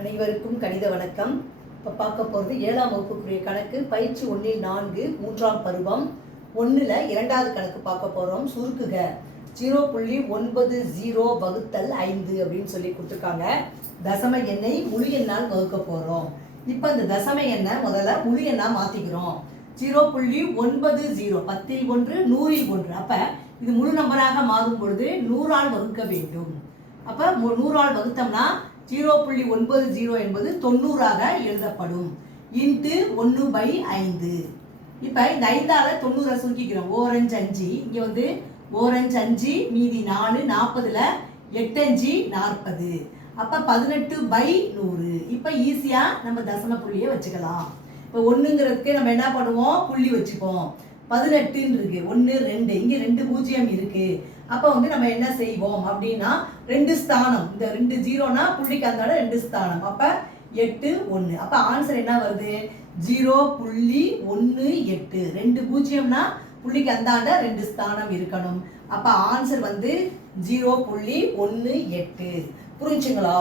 அனைவருக்கும் கணித வணக்கம். இப்போ பார்க்க போகிறது 7ஆம் வகுப்புக்குரிய கணக்கு பயிற்சி 1இல் 4 3ஆம் பருவம் 1ல் 2வது கணக்கு பார்க்க போகிறோம். சுருக்குக 0.90 வகுத்தல் 5 அப்படின்னு சொல்லி கொடுத்துருக்காங்க. தசம எண்ணை முழு எண்ணால் வகுக்க போகிறோம். இப்போ இந்த தசம எண்ணை முதல்ல முழு எண்ணாக மாற்றிக்கிறோம். 0.90 10ல் 1 100ல் 1. அப்போ இது முழு நம்பராக மாறும் பொழுது 100ஆல் வகுக்க வேண்டும். அப்போ 100ஆல் வகுத்தோம்னா 0.90 என்பது 90ஆக எழுதப்படும். இன்ட்டு 1/5. இப்போ இந்த 5ஆல் 90 சுருக்கிக்கிறோம். ஓரஞ்சு 5, இங்கே வந்து ஓரஞ்சு 5 மீதி 4 40ல் 8×5 40. அப்போ 18/100. இப்போ ஈஸியாக நம்ம தசம புள்ளியை வச்சுக்கலாம். இப்போ 1ங்கிறதுக்கு நம்ம என்ன பண்ணுவோம், புள்ளி வச்சுப்போம். 18 இருக்கு, 1 2, இங்கே 2 0 இருக்கு. அப்போ வந்து நம்ம என்ன செய்வோம் அப்படின்னா 2 ஸ்தானம், இந்த 2 0னா புள்ளிக்கு அந்தாண்ட 2 ஸ்தானம். அப்போ 8 1. அப்போ ஆன்சர் என்ன வருது, 0.18. 2 0னா புள்ளிக்கு அந்தாண்ட 2 ஸ்தானம் இருக்கணும். அப்போ ஆன்சர் வந்து 0.18. புரிஞ்சுங்களா?